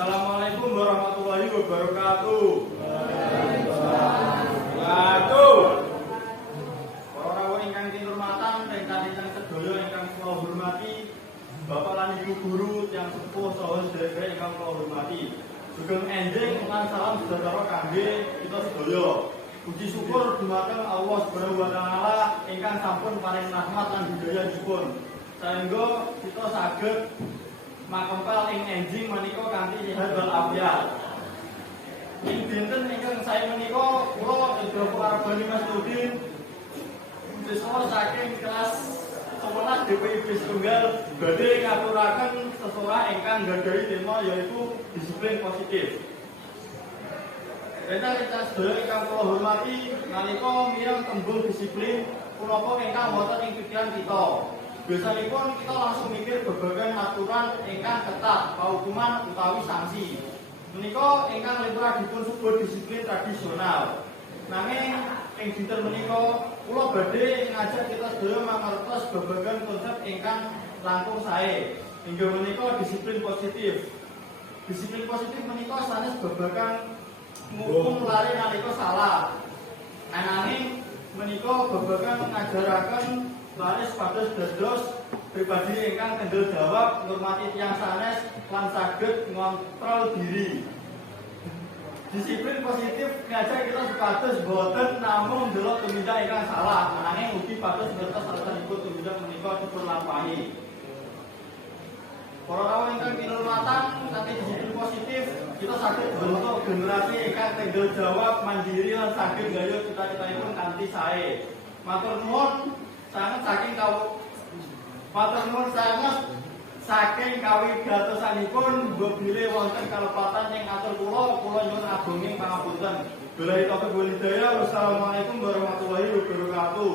Assalamualaikum warahmatullahi wabarakatuh. Para rawuh ingkang kinurmatan, ingkang sedaya ingkang kula hormati, Bapak lan Ibu guru yang sepuh saha sedherek ingkang kula hormati. Sugeng enjing lan salam sejahtera kangge kita sedaya. Puji syukur dumateng Allah Subhanahu wa taala ingkang sampun paring rahmat lan hidayahipun. Saengga kita saged makempal ing enjing menika kanthi sehat walafiat. Ing dinten ingkang saya menika kula Ibu Arbani Mas Nurdin siswa saking kelas 11 DPIB Tunggal badhe ngaturaken sesuatu ingkang nggadhahi tema yaitu disiplin positif. Kita sedaya ingkang kula hormati nalika mireng tembung disiplin punapa ingkang wonten ing pikiran kita. Biasanipun kita langsung mikir babagan aturan ingkang ketat, pahukuman utawi sanksi. Menika ingkang lemrah dipun sebut disiplin tradisional. Nanging ing dinten menika kula badhe ngajak kita sedaya mangertos babagan konsep ingkang langkung sae. Inggih menika disiplin positif. Disiplin positif menika sanes babagan ngukum lari nalika salah. Ananging menika babagan ngajaraken laris pados dados pribadi ingkang kendel jawab ngurmati tiyang sanes lan saged ngontrol diri. Disiplin positif ngajak kita supados boten namung ndelok tumindak ingkang salah, ananging ugi pados ngertos alasanipun tumindak menika dipun lampahi. Para rawuh ingkang kinurmatan, kanthi disiplin positif kita saged mbentuk generasi ingkang kendel jawab mandiri lan saged nggayuh cita-citanipun kanthi sae. Matur nuwun sanget saking kawigatosanipun bilih wonten kalepatan ing atur kula nyuwun agunging pangapunten. Billahi taufiq wal hidayah. Wassalamualaikum warahmatullahi wabarakatuh.